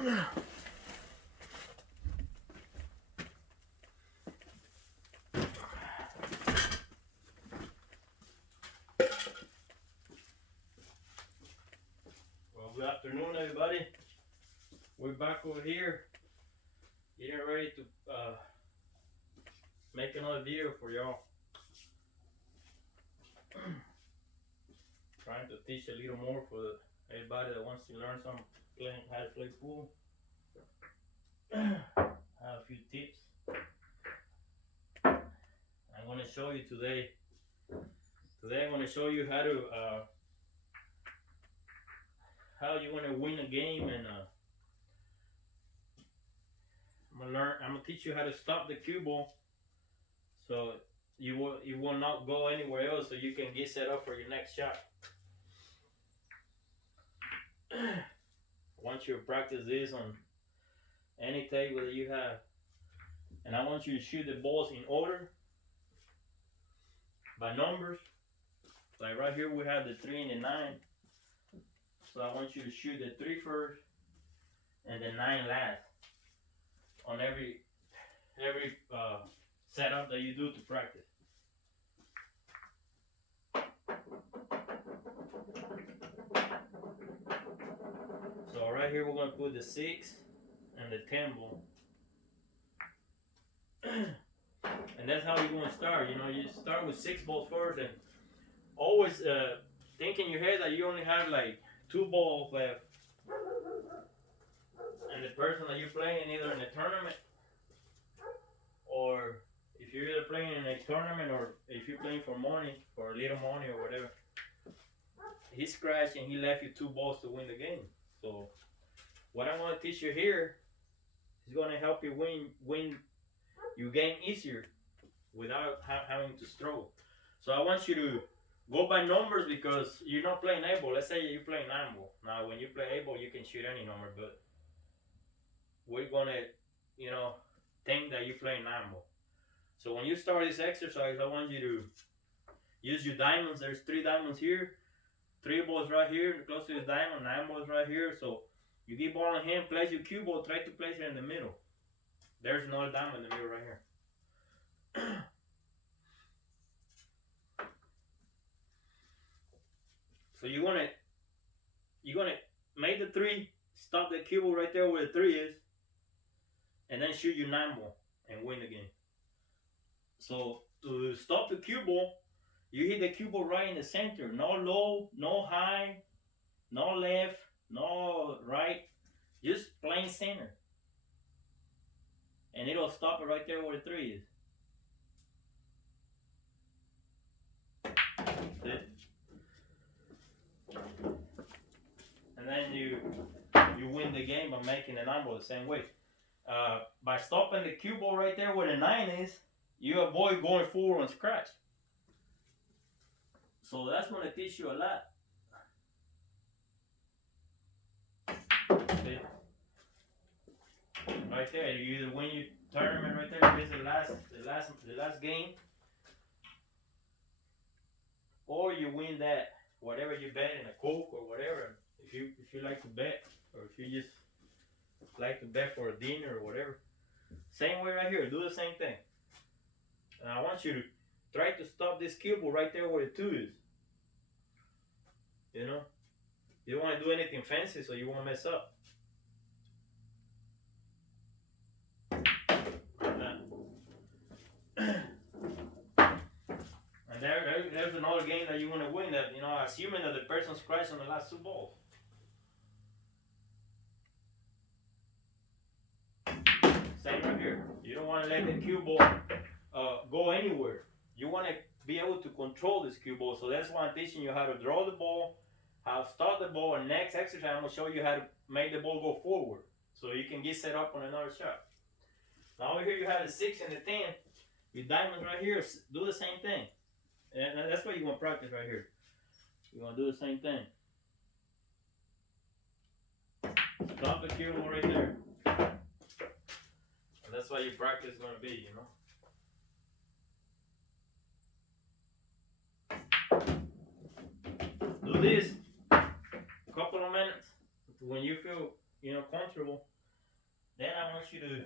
Well, good afternoon, everybody. We're back over here, getting ready to make another video for y'all. Trying to teach a little more for everybody that wants to learn how to play pool. I have a few tips I'm going to show you today. Today I'm going to show you how you want to win a game, and I'm gonna teach you how to stop the cue ball, so you will not go anywhere else, so you can get set up for your next shot. I want you to practice this on any table that you have, and I want you to shoot the balls in order by numbers. Like right here we have the 3 and the 9, so I want you to shoot the 3 first and the 9 last on every setup that you do to practice. So right here we're going to put the 6 and the 10 ball. And that's how you're going to start. You know, you start with 6 balls first, and always think in your head that you only have like 2 balls left. And the person that you're playing, either in a tournament, or if you're either playing in a tournament, or if you're playing for money, for a little money or whatever, he scratched and he left you 2 balls to win the game. So what I'm going to teach you here is going to help you win your game easier without having to struggle. So I want you to go by numbers, because you're not playing A ball. Let's say you play 9 ball. Now when you play A ball, you can shoot any number, but we're gonna, think that you play 9 ball. So when you start this exercise, I want you to use your diamonds. There's 3 diamonds here, 3 balls right here, close to this diamond, 9 balls right here. So you get ball in hand, place your cue ball, try to place it in the middle. There's another diamond in the middle right here. So you're gonna make the 3, stop the cue ball right there where the 3 is, and then shoot your 9 ball and win the game. So to stop the cue ball, you hit the cue ball right in the center. No low, no high, no left, no right, just plain center. And it'll stop it right there where the 3 is. See? And then you win the game by making the 9 ball the same way. By stopping the cue ball right there where the 9 is, you avoid going forward on scratch. So that's going to teach you a lot. See? Right there, you either win your tournament right there, this is the last game, or you win that whatever you bet in a Coke or whatever. If you like to bet, or if you just like to bet for a dinner or whatever, same way right here. Do the same thing. And I want you to try to stop this cue ball right there where the 2 is. You know, you don't want to do anything fancy, so you won't mess up. And there's another game that you want to win, that, assuming that the person scratched on the last 2 balls. Same right here. You don't want to let the cue ball go anywhere. You want to be able to control this cue ball. So that's why I'm teaching you how to draw the ball, how to start the ball, and next exercise I'm going to show you how to make the ball go forward, so you can get set up on another shot. Now over here you have the 6 and the 10. Your diamonds right here, do the same thing. And that's what you want to practice right here. You want to do the same thing. Stop the cue ball right there. And that's what your practice is going to be, Do this a couple of minutes. When you feel comfortable, then I want you to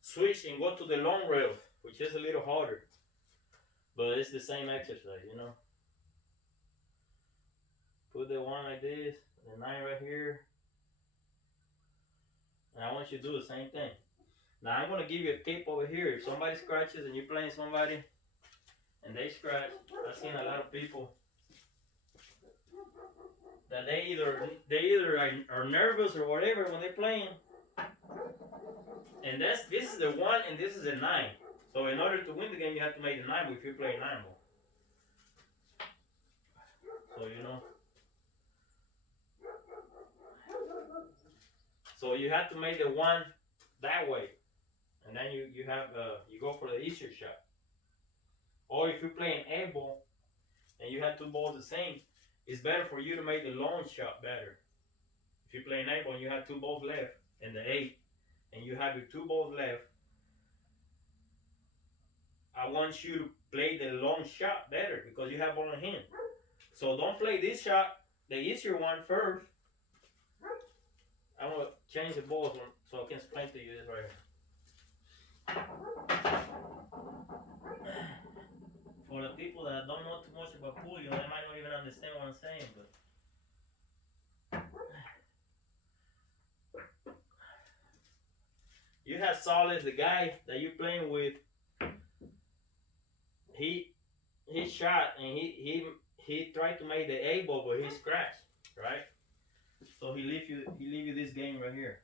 switch and go to the long rail, which is a little harder, but it's the same exercise. Put the one like this, the 9 right here, and I want you to do the same thing. Now I'm gonna give you a tip over here. If somebody scratches and you're playing somebody and they scratch, I've seen a lot of people that they either are nervous or whatever when they're playing. And this is the 1 and this is a 9. So in order to win the game, you have to make the 9 ball if you play 9 ball. So So you have to make the 1 that way, and then you go for the easier shot. Or if you're playing 8 ball and you have 2 balls the same, it's better for you to make the long shot better. If you're playing 8 ball and you have 2 balls left in the 8, and you have your 2 balls left, I want you to play the long shot better because you have ball in hand. So don't play this shot, the easier one first. I want to change the balls so I can explain to you this right here. For the people that don't know too much about pool, they might not even understand what I'm saying, but you have Solis, the guy that you're playing with. He shot and he tried to make the 8 ball, but he scratched, right? So he leave you this game right here.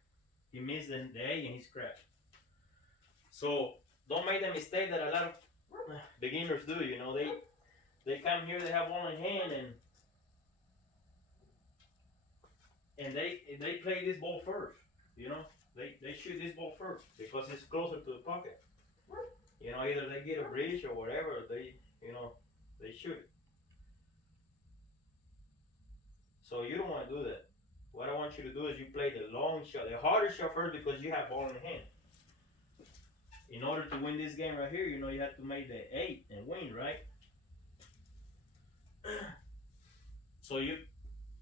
He missed the 8 and he scratched. So don't make the mistake that a lot of beginners do. They come here, they have ball in hand, and they play this ball first. They shoot this ball first because it's closer to the pocket. Either they get a bridge or whatever, they shoot. So you don't want to do that. What I want you to do is you play the long shot, the harder shot first because you have ball in the hand. In order to win this game right here, you have to make the 8 and win, right? So you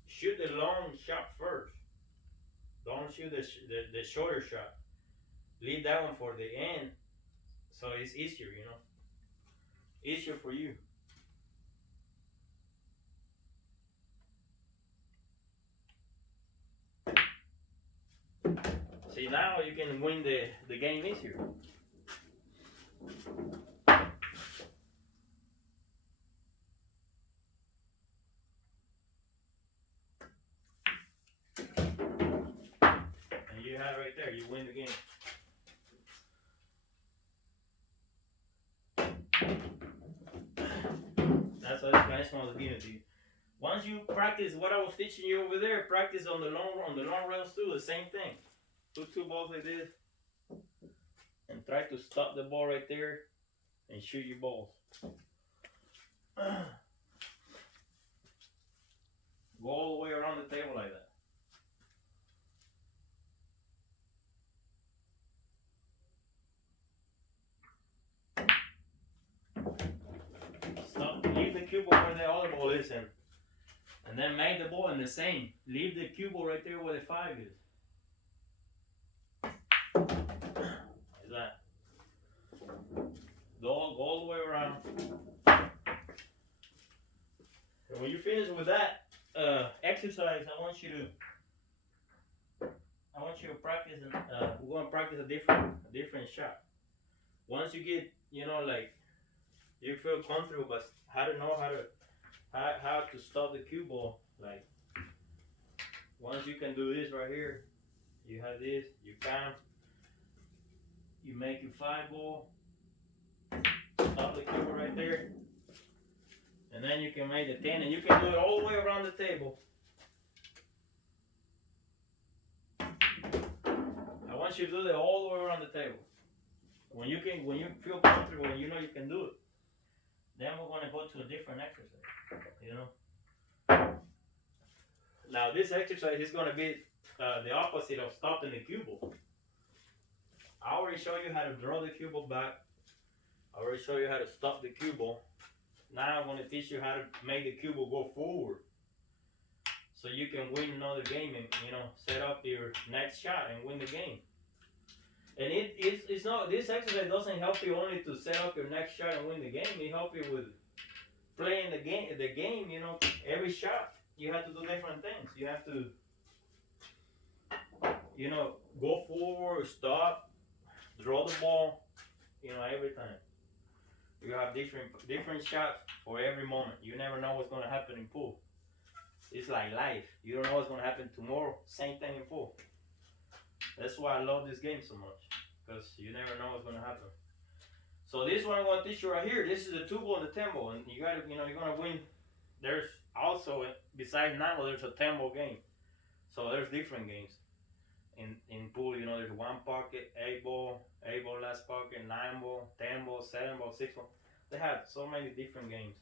shoot the long shot first. Don't shoot the shorter shot. Leave that one for the end, so it's easier, easier for you. See, now you can win the game easier. And you have right there, you win the game. That's what this nice one was giving to you. Once you practice what I was teaching you over there, practice on the long rails too, the same thing. Put 2 balls like this and try to stop the ball right there and shoot your balls. Go all the way around the table like that. Stop, leave the cue ball where the other ball is and then make the ball in the same. Leave the cue ball right there where the 5 is. Like that. Go all the way around. And when you finish with that exercise, I want you to practice. We're going to practice a different shot. Once you get, you feel comfortable, but how to know how to stop the cue ball. Like once you can do this right here, you have this, you count, you make your 5 ball, stop the cue ball right there. And then you can make the 10, and you can do it all the way around the table. I want you to do that all the way around the table. When you feel comfortable and you can do it, then we're going to go to a different exercise. Now this exercise is going to be the opposite of stopping the cue ball. I already showed you how to draw the cue ball back. I already showed you how to stop the cue ball. Now I'm going to teach you how to make the cue ball go forward. so you can win another game and set up your next shot and win the game. And it's not, this exercise doesn't help you only to set up your next shot and win the game. It helps you with playing the game. Every shot you have to do different things. You have to go forward, stop, draw the ball. Every time you have different shots for every moment. You never know what's gonna happen in pool. It's like life. You don't know what's gonna happen tomorrow. Same thing in pool. That's why I love this game so much, because you never know what's gonna happen. So this one I'm gonna teach you right here. This is the 2-ball and the 10-ball, and you gotta, you're gonna win. There's also, besides 9-ball, there's a 10-ball game. So there's different games. In pool, there's 1 pocket, 8-ball, 8-ball last pocket, 9-ball, 10-ball, 7-ball, 6-ball. They have so many different games.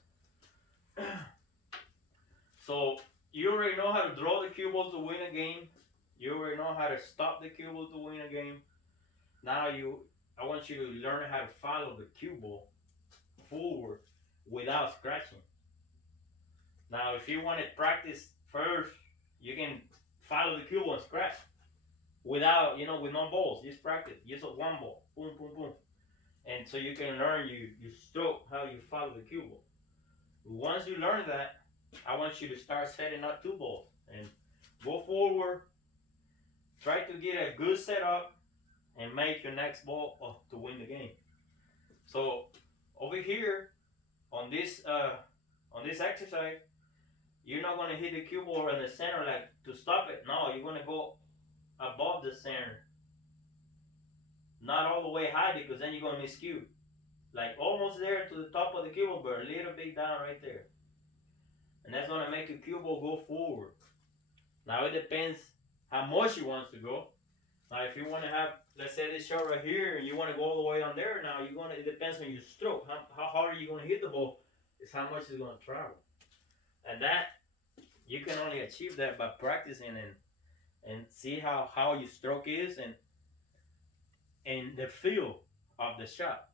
So you already know how to draw the cue ball to win a game. You already know how to stop the cue ball to win a game. Now I want you to learn how to follow the cue ball forward without scratching. Now, if you want to practice first, you can follow the cue ball and scratch without, with no balls. Just practice. Just 1 ball. Boom, boom, boom. And so you can learn you stroke how you follow the cue ball. Once you learn that, I want you to start setting up 2 balls and go forward. Try to get a good setup and make your next ball to win the game. So over here on this exercise, you're not gonna hit the cue ball in the center like to stop it. No, you're gonna go above the center, not all the way high, because then you're gonna miss cue. Like almost there to the top of the cue ball, but a little bit down right there. And that's gonna make the cue ball go forward. Now it depends how much you want to go. Now if you want to have, let's say this shot right here, and you want to go all the way down there, now it depends on your stroke. How hard are you gonna hit the ball is how much it's gonna travel. And that, you can only achieve that by practicing and see how your stroke is and the feel of the shot.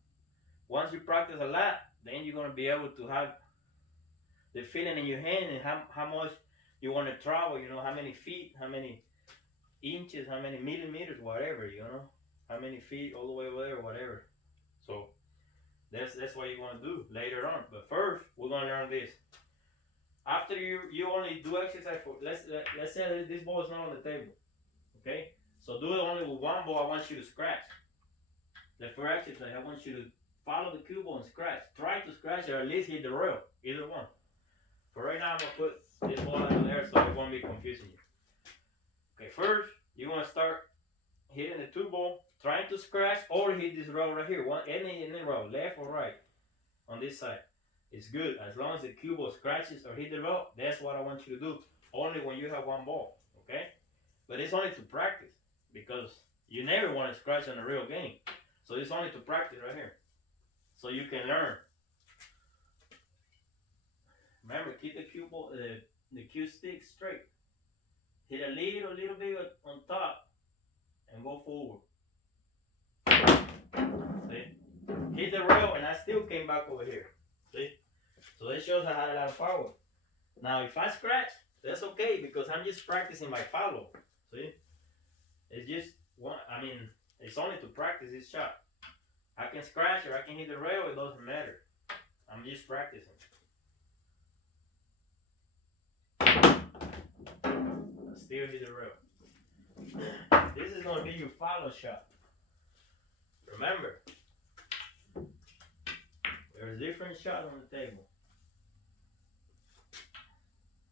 Once you practice a lot, then you're gonna be able to have the feeling in your hand and how much you want to travel, how many feet, how many inches, how many millimeters, whatever, how many feet all the way over there, whatever. So that's what you're gonna do later on. But first, we're gonna learn this. After you only do exercise for, let's say this ball is not on the table, okay? So do it only with 1 ball. I want you to scratch. The first exercise, I want you to follow the cue ball and scratch. Try to scratch or at least hit the rail, either one. For right now, I'm gonna put this ball under there so it won't be confusing you. Okay, first you want to start hitting the 2-ball, trying to scratch or hit this rail right here. Any rail, left or right, on this side. It's good as long as the cue ball scratches or hit the rail. That's what I want you to do. Only when you have 1 ball, okay? But it's only to practice, because you never want to scratch on a real game. So it's only to practice right here, so you can learn. Remember, keep the cue ball, the cue stick straight. Hit a little bit on top and go forward. See? Hit the rail and I still came back over here. See? So that shows I had a lot of power. Now if I scratch, that's okay, because I'm just practicing my follow. See? It's just it's only to practice this shot. I can scratch or I can hit the rail, it doesn't matter. I'm just practicing. Still hit the rail. This is gonna be your follow shot. Remember, there's different shots on the table.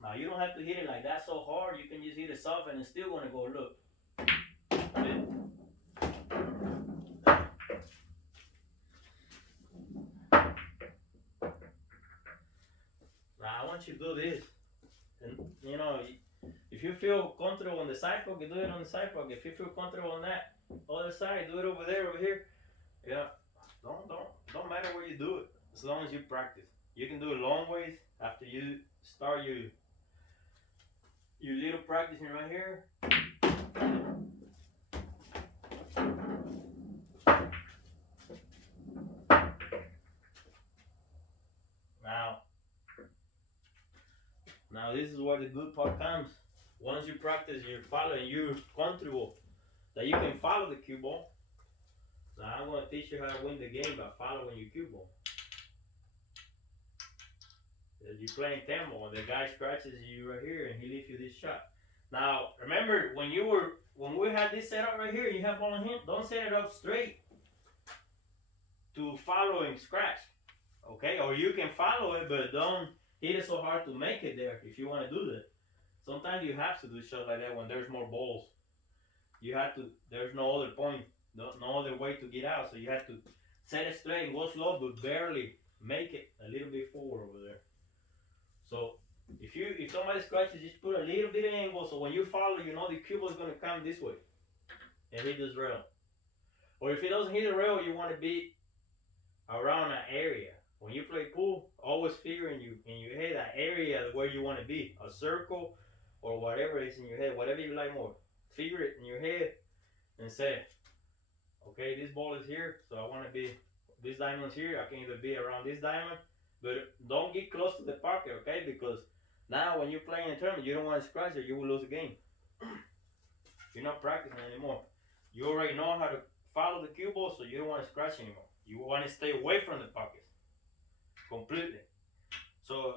Now you don't have to hit it like that so hard. You can just hit it soft and it's still gonna go look. Okay? Now I want you to do this, and if you feel comfortable on the side pocket, do it on the side pocket. If you feel comfortable on that other side, do it over there, over here. Yeah, don't matter where you do it, as long as you practice. You can do it long ways after you start your little practicing right here. Now this is where the good part comes. once you practice, you follow and you comfortable that you can follow the cue ball. Now I'm gonna teach you how to win the game by following your cue ball. You're playing tempo, and the guy scratches you right here, and he leaves you this shot. Now remember when we had this set up right here, you have ball in hand. Don't set it up straight to follow and scratch, okay? Or you can follow it, but don't hit it so hard to make it there if you want to do that. Sometimes you have to do shots like that when there's more balls. You have to. There's no other point, no other way to get out. So you have to set it straight and go slow, but barely make it a little bit forward over there. So if somebody scratches, just put a little bit of angle. So when you follow, you know the cue ball is gonna come this way and hit this rail. Or if it doesn't hit the rail, you want to be around an area. When you play pool, always figure in your head that area where you want to be, a circle or whatever is in your head, whatever you like more. Figure it in your head and say, okay, this ball is here, so I want to be, this diamond's here, I can either be around this diamond, but don't get close to the pocket, okay? Because now when you're playing a tournament, you don't want to scratch it, you will lose the game. You're not practicing anymore. You already know how to follow the cue ball, so you don't want to scratch anymore. You want to stay away from the pockets completely. So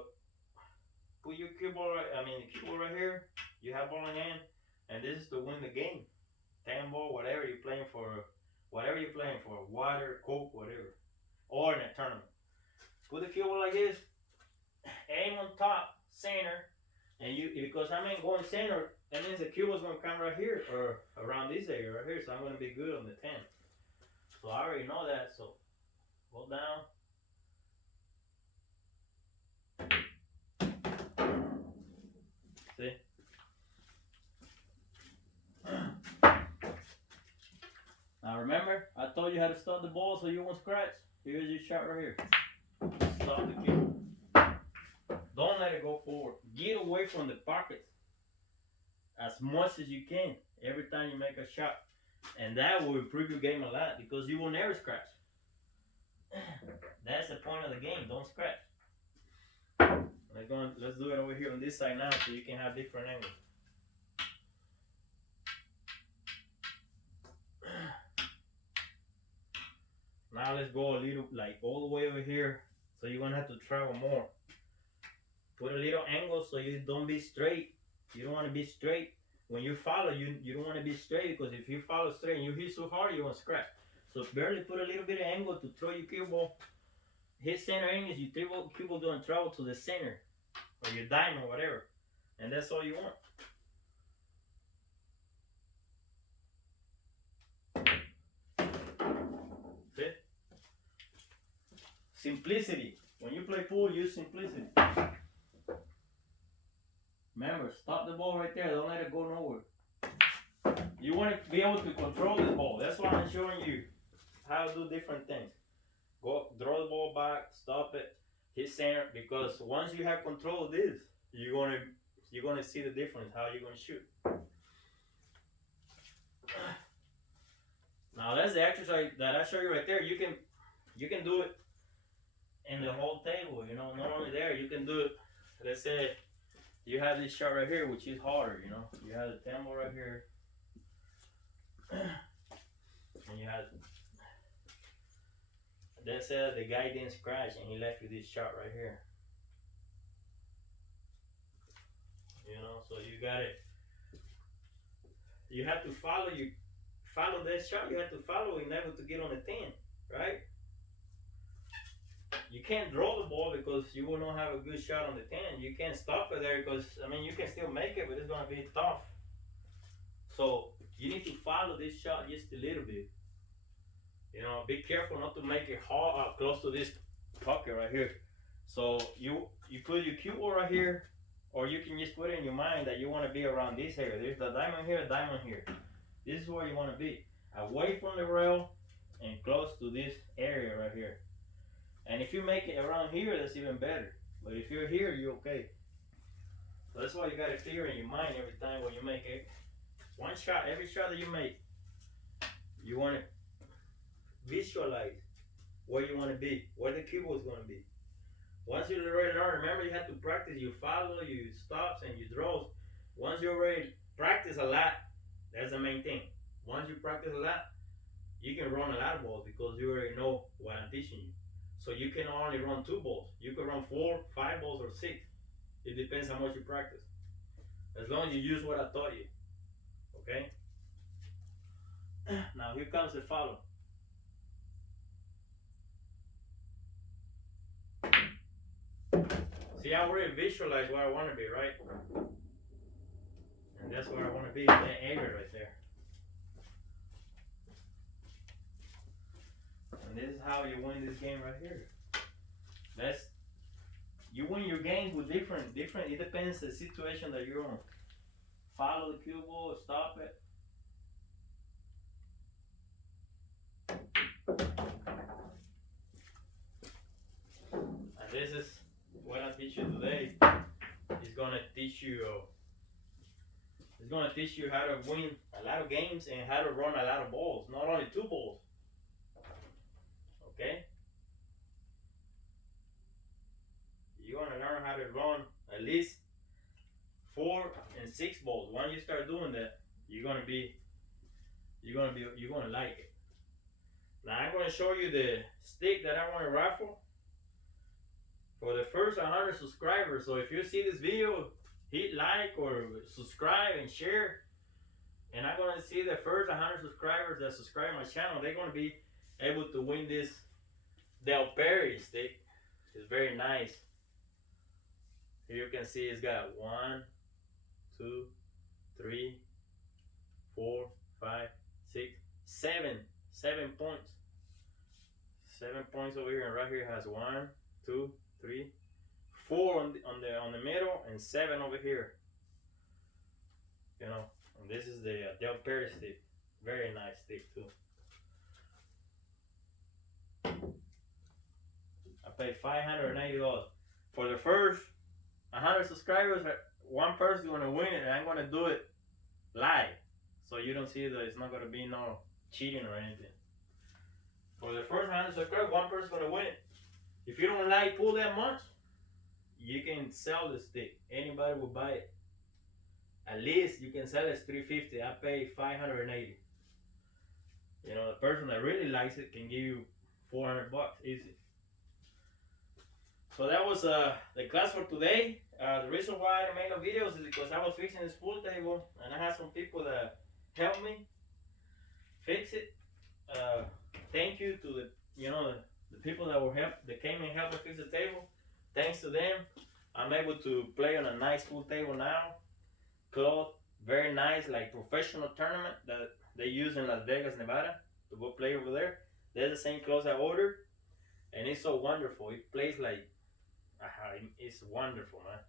put your cue ball the cue ball right here. You have ball in hand, and this is to win the game. 10 ball, whatever you're playing for, water, coke, whatever, or in a tournament. Put the cue ball like this. Aim on top, center, and because I'm going center, that means the cue ball's gonna come right here or around this area right here. So I'm gonna be good on the 10. So I already know that. So go down. See? Now remember, I told you how to stop the ball so you won't scratch. Here's your shot right here. Stop the cue. Don't let it go forward. Get away from the pockets as much as you can every time you make a shot. And that will improve your game a lot because you will never scratch. That's the point of the game. Don't scratch. Let's do it over here on this side now so you can have different angles. Now let's go a little, like all the way over here. So you're gonna have to travel more. Put a little angle so you don't be straight. You don't want to be straight. When you follow, you don't want to be straight because if you follow straight and you hit so hard, you won't scratch. So barely put a little bit of angle to throw your cue ball. Hit center angles, your cue ball don't travel to the center or your diamond, whatever. And that's all you want. See? Simplicity. When you play pool, use simplicity. Remember, stop the ball right there. Don't let it go nowhere. You want to be able to control this ball. That's why I'm showing you how to do different things. Go, draw the ball back, stop it, hit center. Because once you have control of this, you're gonna see the difference how you're gonna shoot. Now that's the exercise that I show you right there. You can do it in the whole table. You know, not only there. You can do it. Let's say you have this shot right here, which is harder. You know, you have the tempo right here, and you have. Let's say the guy didn't scratch and he left you this shot right here. You know, so you got it. You have to follow that shot. You have to follow in order to get on the 10, right? You can't draw the ball because you will not have a good shot on the 10. You can't stop it there because you can still make it, but it's gonna be tough. So you need to follow this shot just a little bit. You know, be careful not to make it hard close to this pocket right here. So you put your cue ball right here, or you can just put it in your mind that you want to be around this area. There's the diamond here, diamond here. This is where you want to be, away from the rail and close to this area right here. And if you make it around here, that's even better. But if you're here, you're okay. So that's why you got to figure in your mind every time when you make it. One shot, every shot that you make, you want to visualize where you want to be, where the cue ball is going to be. Once you already learn, remember you have to practice your follow, your stops, and your draws. Once you already practice a lot, that's the main thing. Once you practice a lot, you can run a lot of balls because you already know what I'm teaching you. So you can only run 2 balls. You can run 4, 5 balls, or 6. It depends how much you practice. As long as you use what I taught you. Okay? Now here comes the follow. See, I already visualized where I want to be, right? And that's where I want to be, that area right there. And this is how you win this game right here. You win your games with different. It depends the situation that you're on. Follow the cue ball, stop it. And this is what I teach you today. It's gonna teach you how to win a lot of games and how to run a lot of balls. Not only 2 balls. Okay? You're gonna learn how to run at least 4 and 6 balls. Once you start doing that, you're gonna like it. Now I'm gonna show you the stick that I want to raffle for the first 100 subscribers. So if you see this video, hit like or subscribe and share. And I'm gonna see the first 100 subscribers that subscribe my channel. They're gonna be able to win this Del Perry stick. It's very nice. Here you can see it's got 1, 2, 3, 4, 5, 6, 7 points. 7 points over here, and right here has 1, 2, 3, 4 on the middle, and 7 over here. You know, and this is the Del Perry stick. Very nice stick too. I paid $580 for the first 100 subscribers. One person is gonna win it, and I'm gonna do it live, so you don't see that it's not gonna be no cheating or anything. For the first 100 subscribers, one person is gonna win it. If you don't like pool that much, you can sell the stick. Anybody will buy it. At least you can sell it $350. I pay $580. You know, the person that really likes it can give you $400 easy. So that was the class for today. The reason why I made the videos is because I was fixing this pool table, and I had some people that helped me fix it. Thank you to the people that came and helped me fix the table. Thanks to them, I'm able to play on a nice pool table now. Cloth, very nice, like professional tournament that they use in Las Vegas, Nevada, to go play over there. They're the same clothes I ordered, and it's so wonderful. It plays like, it's wonderful, man.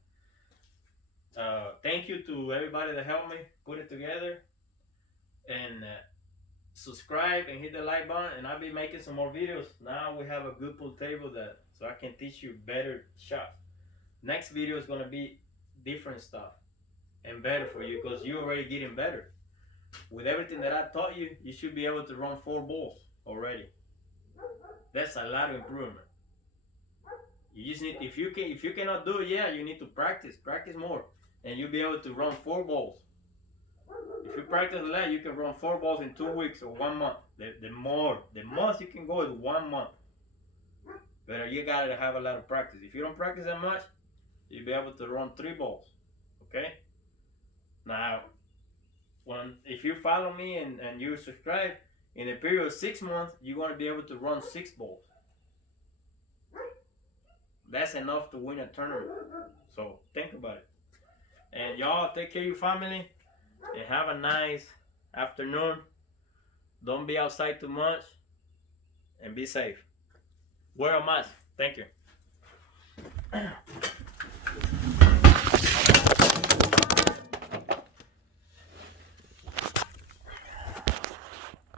Thank you to everybody that helped me put it together, and subscribe and hit the like button, and I'll be making some more videos. Now we have a good pool table so I can teach you better shots. Next video is gonna be different stuff and better for you, because you're already getting better. With everything that I taught you, you should be able to run 4 balls already. That's a lot of improvement. You just need, if you cannot do it, you need to practice more, and you'll be able to run 4 balls. If you practice a lot, you can run 4 balls in 2 weeks or 1 month. The most you can go is 1 month. But you gotta have a lot of practice. If you don't practice that much, you'll be able to run 3 balls. Okay? Now, if you follow me and you subscribe, in a period of 6 months, you're gonna be able to run 6 balls. That's enough to win a tournament. So think about it. And y'all take care of your family and have a nice afternoon. Don't be outside too much, and be safe. Wear a mask. Thank you.